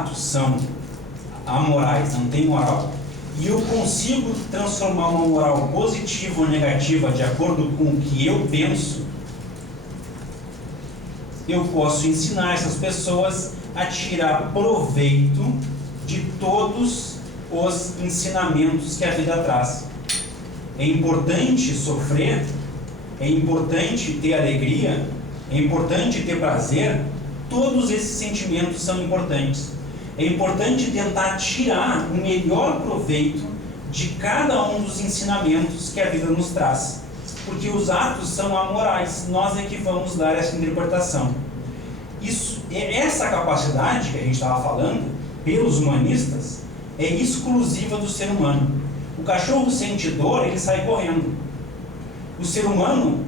atos são amorais, não tem moral, e eu consigo transformar uma moral positiva ou negativa de acordo com o que eu penso, eu posso ensinar essas pessoas a tirar proveito de todos os ensinamentos que a vida traz. É importante sofrer, é importante ter alegria, é importante ter prazer, todos esses sentimentos são importantes. É importante tentar tirar o melhor proveito de cada um dos ensinamentos que a vida nos traz, porque os atos são amorais, nós é que vamos dar essa interpretação. Essa capacidade que a gente estava falando, pelos humanistas, é exclusiva do ser humano. O cachorro sente dor, ele sai correndo. O ser humano,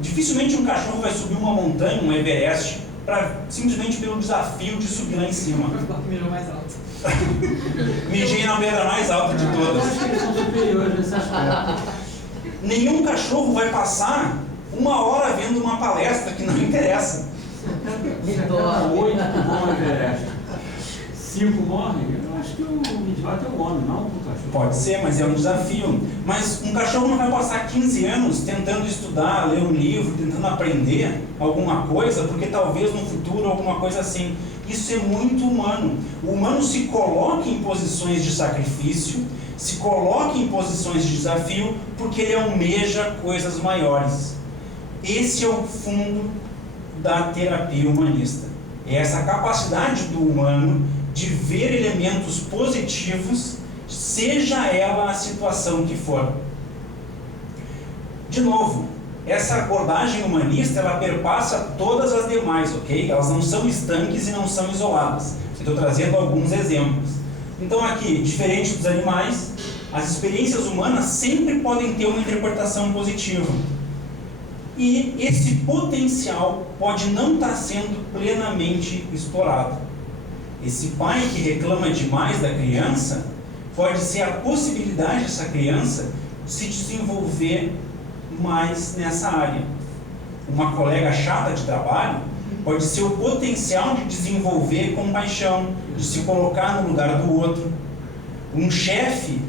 dificilmente um cachorro vai subir uma montanha, um Everest, simplesmente pelo desafio de subir lá em cima. Mirou mais alto. Mijei na pedra mais alta de todas. Eu acho que eles são superiores nesse aspecto. Nenhum cachorro vai passar 1 hora vendo uma palestra que não interessa. Cada 8 que vão ao Everest, 5 morrem. Eu acho que o idiota é o homem, não o cachorro. Pode ser, mas é um desafio. Mas um cachorro não vai passar 15 anos tentando estudar, ler um livro, tentando aprender alguma coisa, porque talvez no futuro alguma coisa assim. Isso é muito humano. O humano se coloca em posições de sacrifício, se coloca em posições de desafio, porque ele almeja coisas maiores. Esse é o fundo da terapia humanista. É essa capacidade do humano de ver elementos positivos, seja ela a situação que for. De novo, essa abordagem humanista, ela perpassa todas as demais, ok? Elas não são estanques e não são isoladas. Estou trazendo alguns exemplos. Então aqui, diferente dos animais, as experiências humanas sempre podem ter uma interpretação positiva. E esse potencial pode não estar sendo plenamente explorado. Esse pai que reclama demais da criança, pode ser a possibilidade dessa criança de se desenvolver mais nessa área. Uma colega chata de trabalho pode ser o potencial de desenvolver compaixão, de se colocar no lugar do outro. Um chefe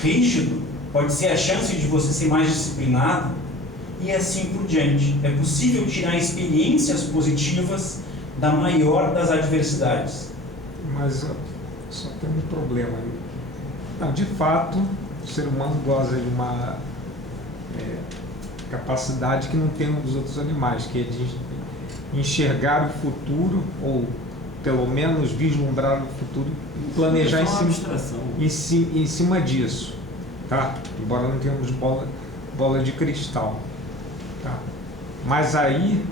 rígido pode ser a chance de você ser mais disciplinado, e assim por diante. É possível tirar experiências positivas da maior das adversidades. Mas só tem um problema aí. Não, de fato, o ser humano goza de uma capacidade que não tem um dos outros animais, que é de enxergar o futuro, ou pelo menos vislumbrar o futuro e planejar em cima disso. Tá? Embora não tenhamos bola de cristal. Tá? Mas aí,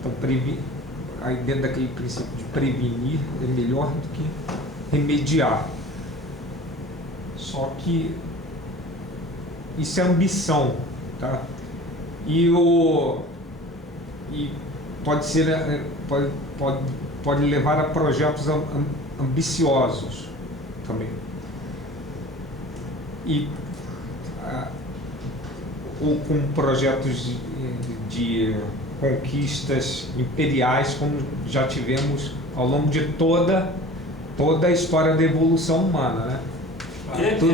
então, aí dentro daquele princípio de prevenir é melhor do que remediar. Só que isso é ambição, tá? E pode ser, pode levar a projetos ambiciosos também. Ou com projetos de conquistas imperiais, como já tivemos ao longo de toda a história da evolução humana, né?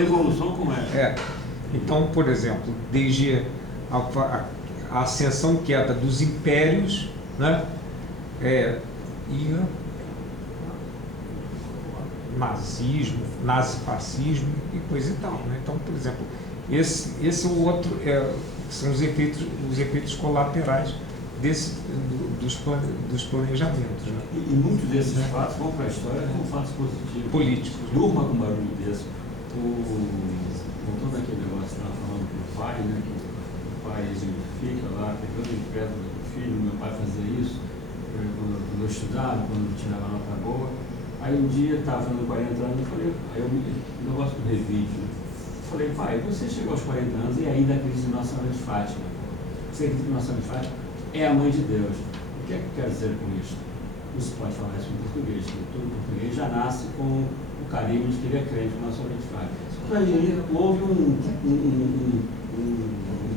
Evolução como é? Então, por exemplo, desde a ascensão e queda dos impérios, né? E nazismo, nazifascismo e coisa e tal, né? Então, por exemplo, esse outro são os efeitos colaterais dos planejamentos, né? E muitos desses fatos vão para a história como fatos positivos. Políticos. Durma com um barulho desse. Voltando aquele negócio que estava falando do pai, né? Que o pai ele fica lá pegando em pedra do filho. Meu pai fazia isso quando eu estudava, quando eu tirava nota boa. Aí um dia estava fazendo 40 anos, eu falei, o negócio do revide. Eu falei, pai, você chegou aos 40 anos e ainda acredita em Nossa Senhora de Fátima. Você acredita que Nossa Senhora de Fátima é a mãe de Deus. O que é que eu quero dizer com isso? Você pode falar isso em português, que todo português já nasce com o carinho de que ele é crente com Nossa Senhora de Fátima. Aí houve um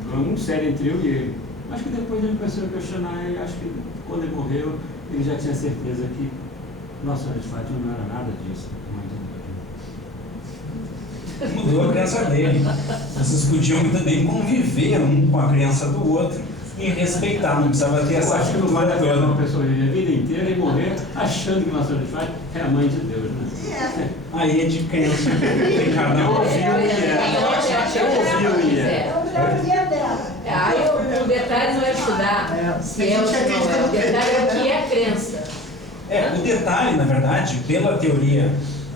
problema muito sério entre eu e ele. Mas que depois ele começou a questionar, e acho que quando ele morreu, ele já tinha certeza que Nossa Senhora de Fátima não era nada disso. Mudou a crença dele. Vocês podiam muito bem conviver um com a crença do outro e respeitar, não precisava ter essa cultura toda. Uma pessoa viver a vida inteira e morrer achando que Nossa Senhora de Fátima é a mãe de Deus, né? Aí é de crença. Tem cada Eu um. ouvi o que é. Aí o detalhe não é estudar se é ou se não é. O detalhe é o que é crença. O detalhe, na verdade, pela teoria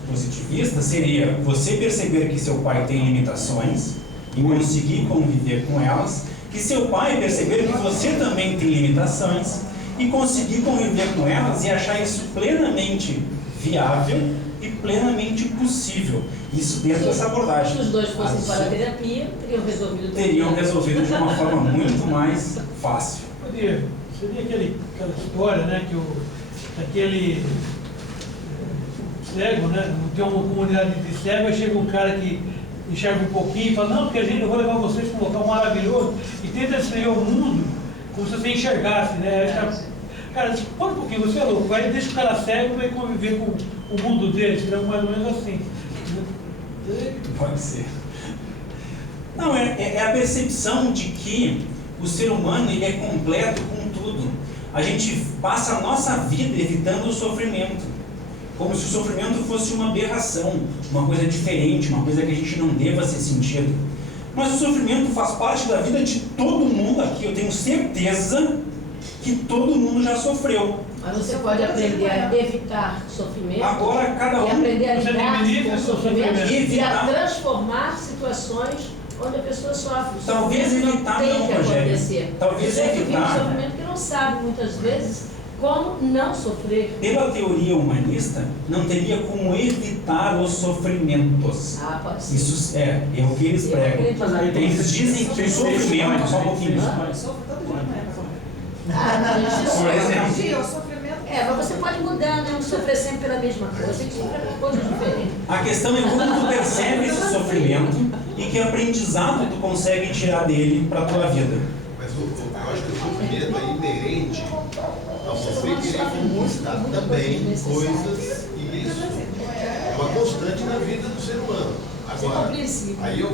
positivista, seria você perceber que seu pai tem limitações e conseguir conviver com elas, que seu pai perceber que você também tem limitações e conseguir conviver com elas e achar isso plenamente viável e plenamente possível. Isso dentro dessa abordagem. Se os dois fossem para a terapia, teriam resolvido de uma forma muito mais fácil. Seria aquela história, né, que aquele cego, né, tem uma comunidade de cego, aí chega um cara que enxerga um pouquinho e fala, não, porque eu vou levar vocês para um local maravilhoso e tenta desenhar o mundo como se você enxergasse, né? Aí, cara, pode um pouquinho, você é louco, vai, deixa o cara cego e vai conviver com o mundo dele, será mais ou menos assim. Pode ser. Não, é a percepção de que o ser humano ele é completo com tudo. A gente passa a nossa vida evitando o sofrimento, como se o sofrimento fosse uma aberração, uma coisa diferente, uma coisa que a gente não deva ser sentido. Mas o sofrimento faz parte da vida de todo mundo aqui. Eu tenho certeza que todo mundo já sofreu. Mas você pode aprender a evitar sofrimento. Agora cada um e aprender a lidar com o sofrimento e a evitar. transformar situações onde a pessoa sofre. Talvez evitar tem não, que Rogério. acontecer. Talvez você vive evitar. um sofrimento que não sabe muitas vezes como não sofrer. Pela teoria humanista, não teria como evitar os sofrimentos. Ah, pode ser. Isso é o que eles pregam. Eles dizem que o sofrimento, só um pouquinho. Por exemplo. Mas você pode mudar, né? Não sofrer sempre pela mesma coisa, tem que sofrer por coisas diferentes. A questão é como tu percebe esse sofrimento e que aprendizado tu consegue tirar dele para a tua vida. Mas eu acho que o sofrimento é inerente a você querer conquistar também coisas, e isso é uma constante na vida do ser humano. Agora, aí eu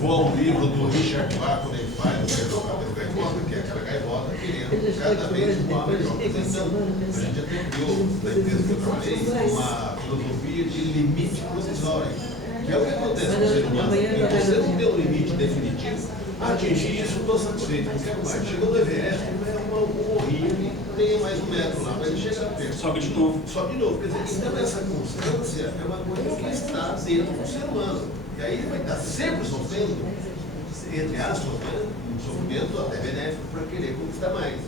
vou ao livro do Richard Bach, quando ele faz o Cabelo Gaivota, que é aquela gaivota querendo cada vez uma melhor posição. A gente atendeu, da empresa que eu trabalhei, uma filosofia de limite provisório, que é o que acontece com o ser humano. Você não tem um limite definitivo, atingir isso, estou satisfeito, não quero mais. Chegou no Everest, é um morrinho e tem mais um metro lá, mas ele chega perto. Sobe de novo. Sobe de novo. Quer dizer, então essa constância é uma coisa que está dentro do ser humano. E aí ele vai estar sempre sofrendo, entre aspas, um sofrimento até benéfico para querer conquistar mais.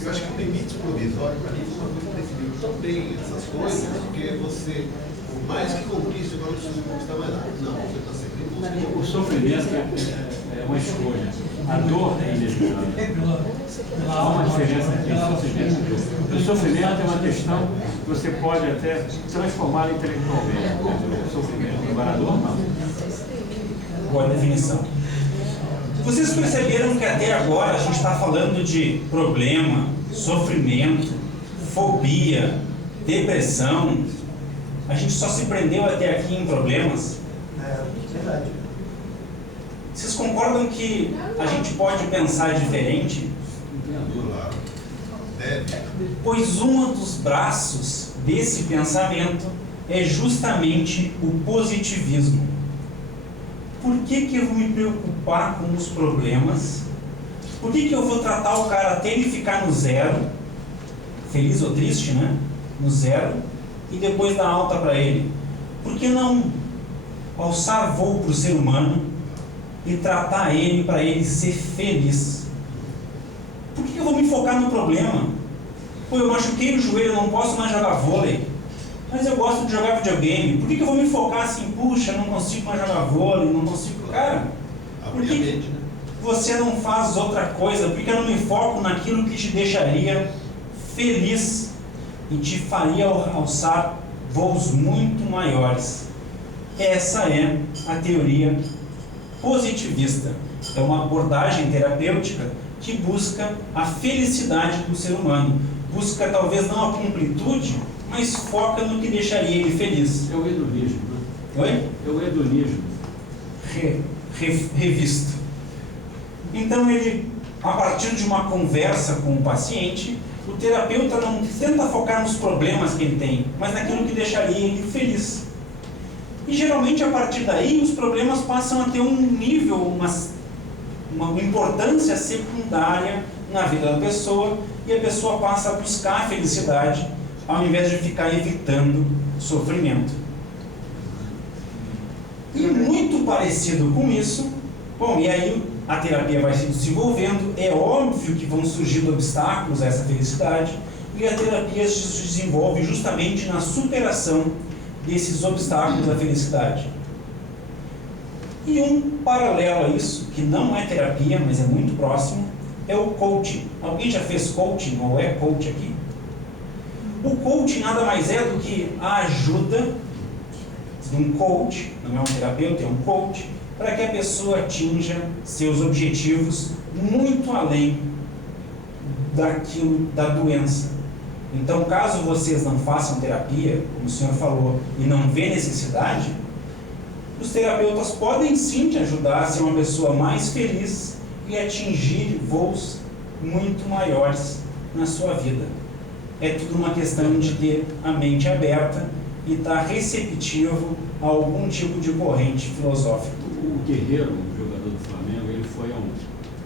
Eu acho que o limite provisório, para mim, foi uma coisa que definiu tão bem essas coisas, porque você, por mais que conquiste, não precisa conquistar mais nada. Não, você está sempre em busca. O sofrimento é uma escolha. A dor é inevitável. Há uma diferença entre sofrimento e dor. O sofrimento é uma questão que você pode até transformar intelectualmente. O sofrimento, agora a dor não. Boa definição. Vocês perceberam que até agora a gente está falando de problema, sofrimento, fobia, depressão. A gente só se prendeu até aqui em problemas. Verdade. Vocês concordam que a gente pode pensar diferente? Claro. Deve. Pois um dos braços desse pensamento é justamente o positivismo. Por que eu vou me preocupar com os problemas? Por que eu vou tratar o cara até ele ficar no zero, feliz ou triste, né? No zero, e depois dar alta para ele? Por que não alçar voo para o ser humano e tratar ele para ele ser feliz? Por que eu vou me focar no problema? Pô, eu machuquei o joelho, não posso mais jogar vôlei, mas eu gosto de jogar videogame. Por que eu vou me focar assim, puxa, não consigo mais jogar vôlei, não consigo... Cara, por que você não faz outra coisa? Por que eu não me foco naquilo que te deixaria feliz e te faria alçar voos muito maiores? Essa é a teoria positivista. É uma abordagem terapêutica que busca a felicidade do ser humano. busca talvez não a completude, mas foca no que deixaria ele feliz. É o hedonismo, né? Oi? É o hedonismo. Revisto. Então ele, a partir de uma conversa com o paciente, o terapeuta não tenta focar nos problemas que ele tem, mas naquilo que deixaria ele feliz. E geralmente a partir daí os problemas passam a ter um nível, uma importância secundária na vida da pessoa, e a pessoa passa a buscar a felicidade ao invés de ficar evitando sofrimento. E muito parecido com isso, bom, e aí a terapia vai se desenvolvendo, é óbvio que vão surgindo obstáculos a essa felicidade, e a terapia se desenvolve justamente na superação desses obstáculos à felicidade. E um paralelo a isso, que não é terapia, mas é muito próximo, é o coaching. Alguém já fez coaching ou é coach aqui? O coaching nada mais é do que a ajuda de um coach, não é um terapeuta, é um coach, para que a pessoa atinja seus objetivos muito além daquilo da doença. Então, caso vocês não façam terapia, como o senhor falou, e não vê necessidade, os terapeutas podem sim te ajudar a ser uma pessoa mais feliz e atingir voos muito maiores na sua vida. É tudo uma questão de ter a mente aberta e estar receptivo a algum tipo de corrente filosófica. O Guerreiro, o jogador do Flamengo, ele foi a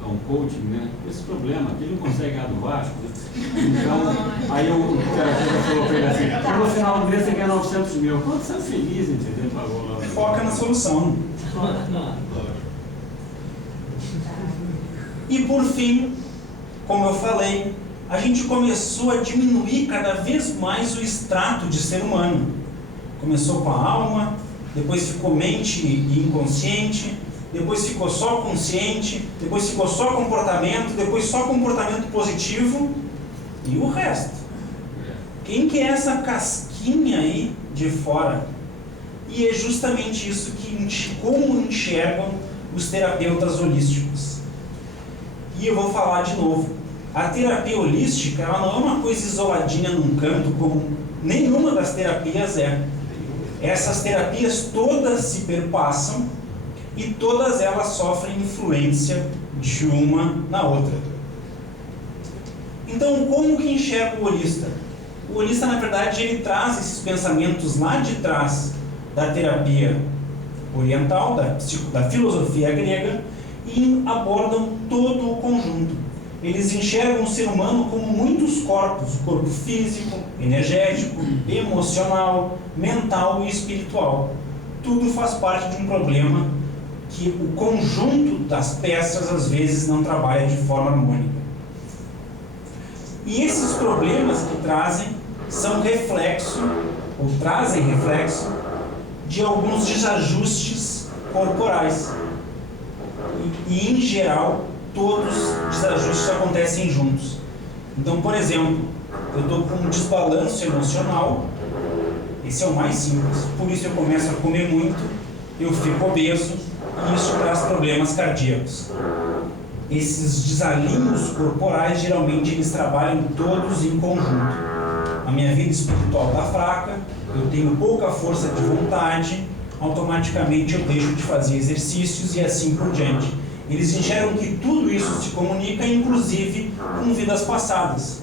um coaching, né? Esse problema, que ele não consegue ganhar do Vasco. Então, aí o terapeuta falou para ele assim, no final do mês você ganha 900 mil. Quando você é feliz, entendeu? Pagou lá. Foca na solução. E por fim, como eu falei, a gente começou a diminuir cada vez mais o extrato de ser humano. Começou com a alma, depois ficou mente e inconsciente, depois ficou só consciente, depois ficou só comportamento, depois só comportamento positivo e o resto. Quem que é essa casquinha aí de fora? E é justamente isso que como enxergam os terapeutas holísticos. E eu vou falar de novo. A terapia holística, ela não é uma coisa isoladinha num canto, como nenhuma das terapias é. Essas terapias todas se perpassam e todas elas sofrem influência de uma na outra. Então, como que enxerga o holista? O holista, na verdade, ele traz esses pensamentos lá de trás da terapia oriental, da filosofia grega, e abordam todo o conjunto. Eles enxergam o ser humano como muitos corpos, o corpo físico, energético, emocional, mental e espiritual. Tudo faz parte de um problema que o conjunto das peças às vezes não trabalha de forma harmônica. E esses problemas que trazem são reflexo, ou trazem reflexo, de alguns desajustes corporais. E em geral, todos os desajustes acontecem juntos. Então, por exemplo, eu estou com um desbalanço emocional, esse é o mais simples, por isso eu começo a comer muito, eu fico obeso, e isso traz problemas cardíacos. Esses desalinhos corporais, geralmente, eles trabalham todos em conjunto. A minha vida espiritual está fraca, eu tenho pouca força de vontade, automaticamente eu deixo de fazer exercícios e assim por diante. Eles enxergam que tudo isso se comunica, inclusive, com vidas passadas.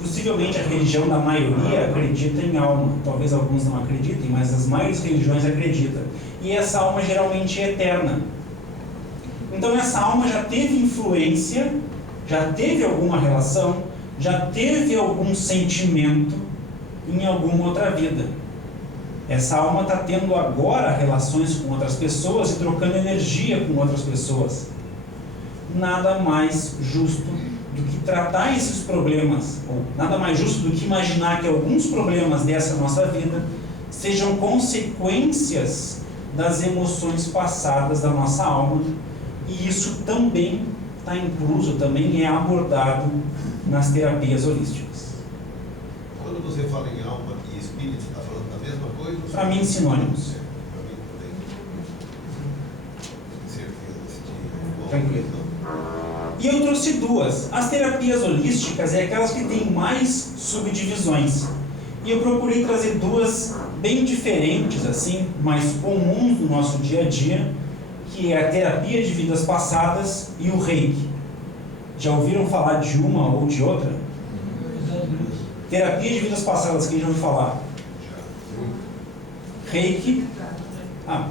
Possivelmente a religião da maioria acredita em alma. Talvez alguns não acreditem, mas as maiores religiões acreditam. E essa alma geralmente é eterna. Então essa alma já teve influência, já teve alguma relação, já teve algum sentimento em alguma outra vida. Essa alma está tendo agora relações com outras pessoas e trocando energia com outras pessoas. Nada mais justo do que tratar esses problemas, ou nada mais justo do que imaginar que alguns problemas dessa nossa vida sejam consequências das emoções passadas da nossa alma, e isso também está incluso, também é abordado nas terapias holísticas. Quando você fala em alma e espírito, você está falando da mesma coisa? Para mim, sinônimos. Para mim, não tem certeza. Tranquilo. E eu trouxe duas. As terapias holísticas é aquelas que têm mais subdivisões. E eu procurei trazer duas bem diferentes, assim, mais comuns no nosso dia a dia, que é a terapia de vidas passadas e o Reiki. Já ouviram falar de uma ou de outra? Terapia de vidas passadas, quem já ouviu falar? Reiki.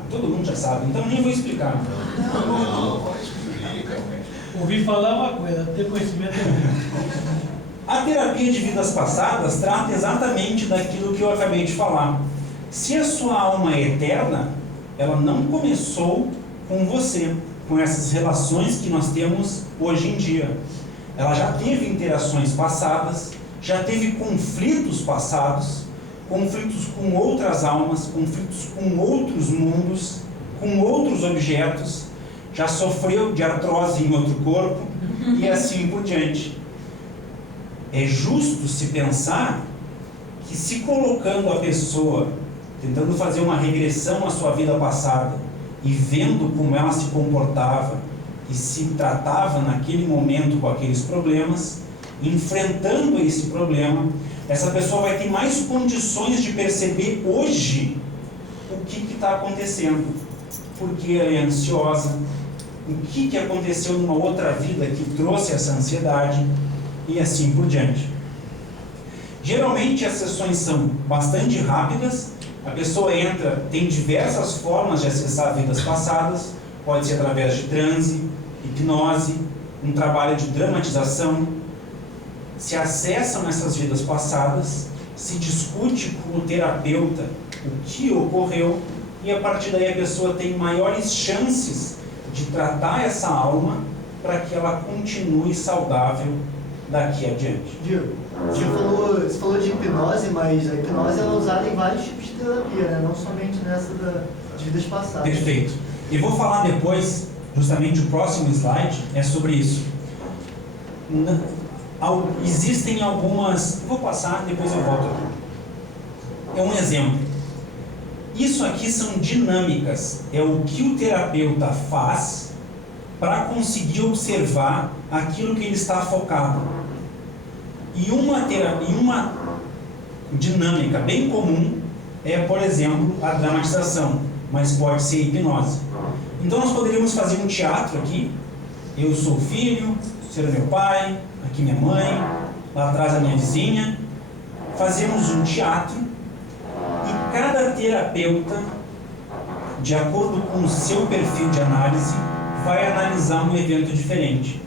Todo mundo já sabe, então nem vou explicar. Não, explica. Ouvi falar uma coisa, ter conhecimento é muito. A terapia de vidas passadas trata exatamente daquilo que eu acabei de falar. Se a sua alma é eterna, ela não começou com você, com essas relações que nós temos hoje em dia. Ela já teve interações passadas, já teve conflitos passados, conflitos com outras almas, conflitos com outros mundos, com outros objetos, já sofreu de artrose em outro corpo e assim por diante. É justo se pensar que, se colocando a pessoa, tentando fazer uma regressão à sua vida passada e vendo como ela se comportava e se tratava naquele momento com aqueles problemas, enfrentando esse problema, essa pessoa vai ter mais condições de perceber hoje o que está acontecendo, porque ela é ansiosa, o que aconteceu numa outra vida que trouxe essa ansiedade e assim por diante. Geralmente as sessões são bastante rápidas, a pessoa entra, tem diversas formas de acessar vidas passadas, pode ser através de transe, hipnose, um trabalho de dramatização. Se acessam essas vidas passadas, se discute com o terapeuta o que ocorreu e a partir daí a pessoa tem maiores chances de tratar essa alma para que ela continue saudável daqui adiante. Diego, você falou de hipnose, mas a hipnose é usada em vários tipos de terapia, né? Não somente nessa de vidas passadas. Perfeito. E vou falar depois, justamente o próximo slide é sobre isso. Existem algumas... Vou passar, depois eu volto aqui. É um exemplo. Isso aqui são dinâmicas. É o que o terapeuta faz para conseguir observar aquilo que ele está focado. E uma dinâmica bem comum é, por exemplo, a dramatização, mas pode ser hipnose. Então nós poderíamos fazer um teatro aqui. Eu sou o filho, você é meu pai, aqui minha mãe, lá atrás a minha vizinha. Fazemos um teatro e cada terapeuta, de acordo com o seu perfil de análise, vai analisar um evento diferente.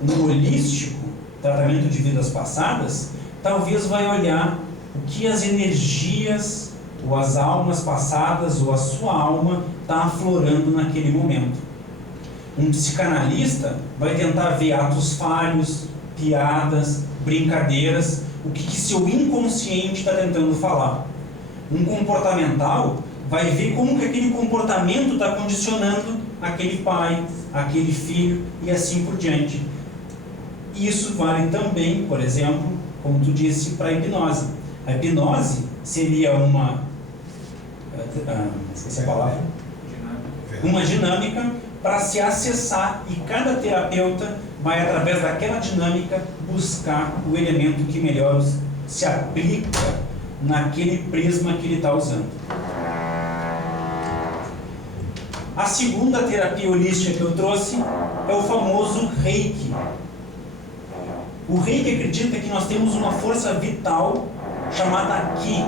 No holístico, tratamento de vidas passadas, talvez vai olhar o que as energias, ou as almas passadas, ou a sua alma está aflorando naquele momento. Um psicanalista vai tentar ver atos falhos, piadas, brincadeiras, o que seu inconsciente está tentando falar. Um comportamental vai ver como que aquele comportamento está condicionando aquele pai, aquele filho e assim por diante. Isso vale também, por exemplo, como tu disse, para a hipnose. A hipnose seria esqueci a palavra? Uma dinâmica para se acessar e cada terapeuta vai, através daquela dinâmica, buscar o elemento que melhor se aplica naquele prisma que ele está usando. A segunda terapia holística que eu trouxe é o famoso Reiki. O Reiki acredita que nós temos uma força vital chamada Ki,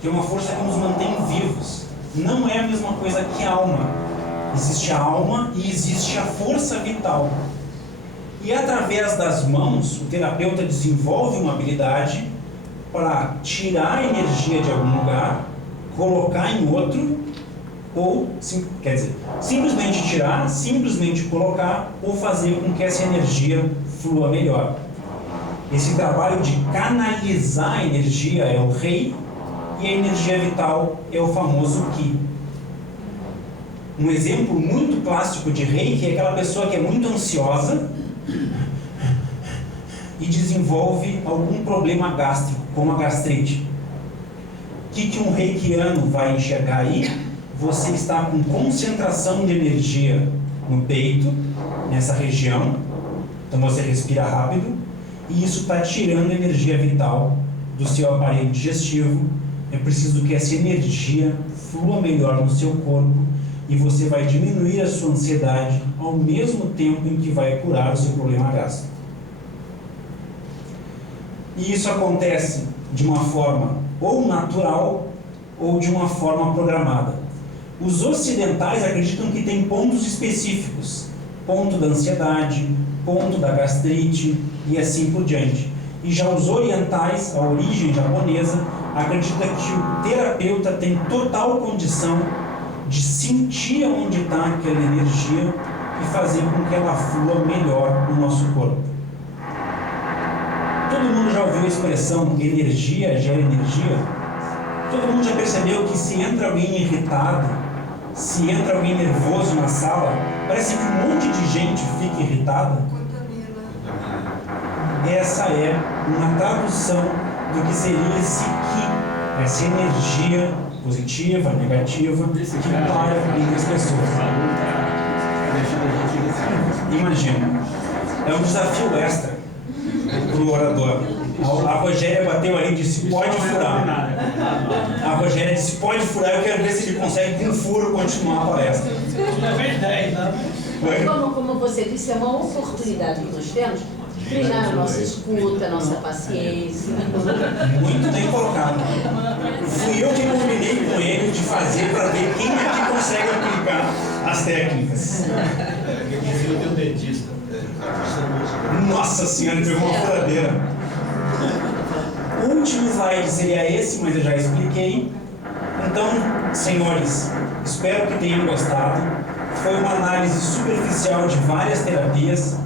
que é uma força que nos mantém vivos. Não é a mesma coisa que a alma. Existe a alma e existe a força vital. E através das mãos, o terapeuta desenvolve uma habilidade para tirar a energia de algum lugar, colocar em outro, ou, quer dizer, simplesmente tirar, simplesmente colocar, ou fazer com que essa energia flua melhor. Esse trabalho de canalizar a energia é o Rei, e a energia vital é o famoso Ki. Um exemplo muito clássico de Reiki é aquela pessoa que é muito ansiosa e desenvolve algum problema gástrico, como a gastrite. O que um reikiano vai enxergar aí? Você está com concentração de energia no peito, nessa região, Então você respira rápido e isso está tirando energia vital do seu aparelho digestivo. É preciso que essa energia flua melhor no seu corpo e você vai diminuir a sua ansiedade ao mesmo tempo em que vai curar o seu problema gástrico. E isso acontece de uma forma ou natural ou de uma forma programada. Os ocidentais acreditam que tem pontos específicos, ponto da ansiedade, ponto da gastrite e assim por diante. E já os orientais, a origem japonesa, acredita que o terapeuta tem total condição de sentir onde está aquela energia e fazer com que ela flua melhor no nosso corpo. Todo mundo já ouviu a expressão energia gera energia? Todo mundo já percebeu que se entra alguém irritado, se entra alguém nervoso na sala, parece que um monte de gente fica irritada? Essa é uma tradução do que seria esse ki, essa energia positiva, negativa, que para entre as pessoas. Imagina, é um desafio extra para o orador. A Rogéria bateu ali e disse, pode furar. A Rogéria disse, pode furar, eu quero ver se ele consegue com furo continuar a palestra. Como você disse, é uma oportunidade que nós temos de treinar a nossa escuta, a nossa paciência. Muito bem colocado. Fui eu que combinei com ele de fazer para ver quem é que consegue aplicar as técnicas. Eu tenho um dentista. Nossa senhora, ele pegou uma furadeira. O último slide seria esse, mas eu já expliquei. Então, senhores, espero que tenham gostado. Foi uma análise superficial de várias terapias.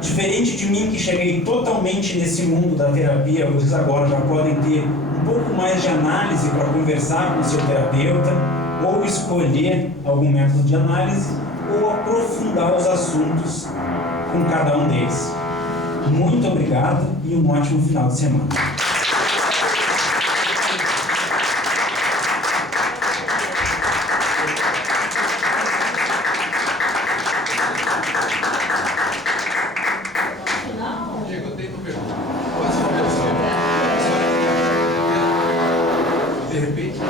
Diferente de mim, que cheguei totalmente nesse mundo da terapia, vocês agora já podem ter um pouco mais de análise para conversar com o seu terapeuta, ou escolher algum método de análise, ou aprofundar os assuntos com cada um deles. Muito obrigado e um ótimo final de semana.